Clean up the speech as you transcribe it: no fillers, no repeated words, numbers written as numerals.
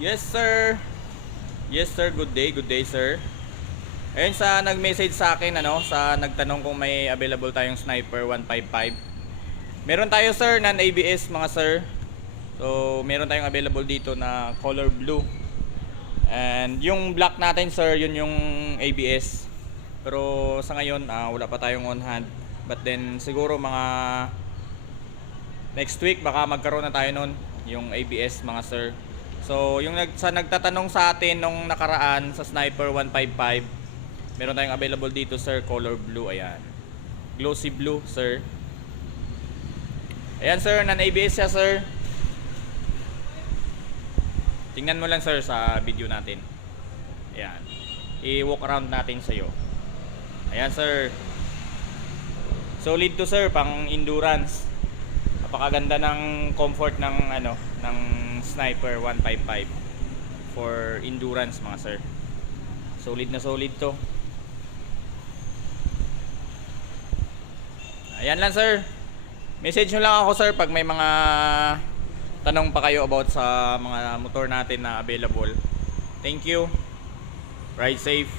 Yes sir. Yes sir, good day sir. Ayun sa nag-message sa akin sa nagtanong kung may available tayong Sniper 155. Meron tayo sir non-ABS mga sir. So meron tayong available dito na color blue. And yung black natin sir, yun yung ABS. Pero sa ngayon wala pa tayong on hand. But then siguro mga next week baka magkaroon na tayo nun yung ABS mga sir. So yung nagtatanong sa atin nung nakaraan sa Sniper 155, meron tayong available dito sir, color blue. Ayan, glossy blue sir. Ayan sir, non-ABS siya sir. Tingnan mo lang sir sa video natin. Ayan, i-walk around natin sa'yo. Ayan sir, solid to sir, pang endurance. Napakaganda ng comfort ng ng Sniper 155 for endurance mga sir. Solid na solid to. Ayan lang sir. Message nyo lang ako sir pag may mga tanong pa kayo about sa mga motor natin na available. Thank you. Ride safe.